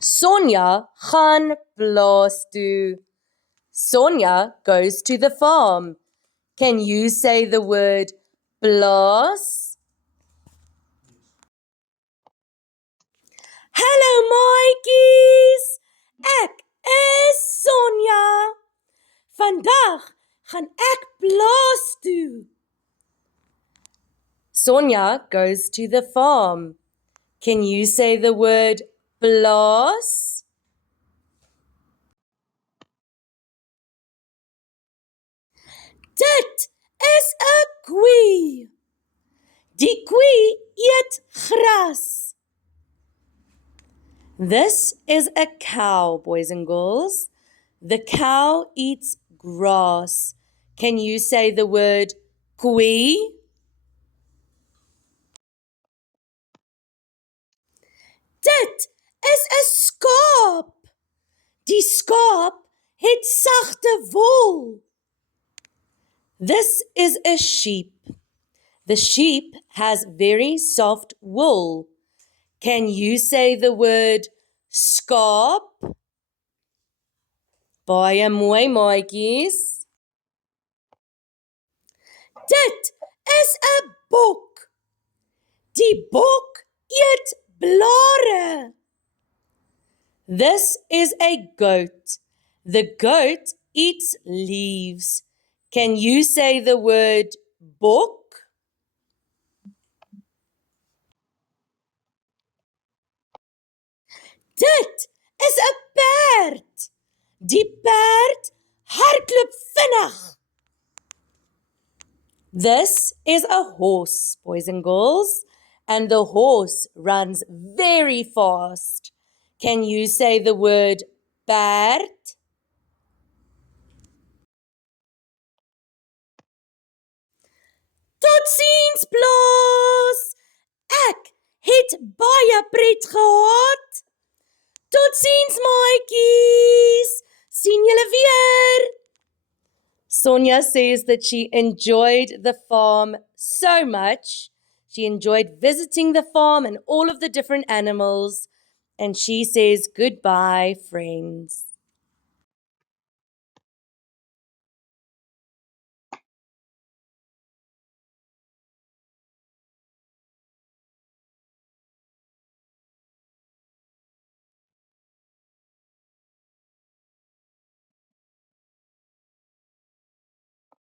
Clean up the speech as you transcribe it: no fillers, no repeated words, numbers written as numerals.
Sonja gaan plaas toe. Sonja goes to the farm. Can you say the word plaas? Hallo maatjies. Ek is Sonja. Vandag gaan ek plaas toe. Sonja goes to the farm. Can you say the word plaas? Dit is 'n koei. Die koei eet gras. This is a cow, boys and girls. The cow eats grass. Can you say the word koei? Dit is 'n skaap. Die skaap het sagte wol. This is a sheep. The sheep has very soft wool. Can you say the word skaap? Baie mooi maatjies. Dit is 'n bok. Die bok eet blare. This is a goat. The goat eats leaves. Can you say the word bok? Dit is 'n perd. Die perd hardloop vinnig. This is a horse, boys and girls, and the horse runs very fast. Can you say the word perd? Totsiens plaas. Ek het baie pret gehad. Totsiens maatjies. Sien julle weer. Sonja says that she enjoyed the farm so much. She enjoyed visiting the farm and all of the different animals. And she says goodbye, friends.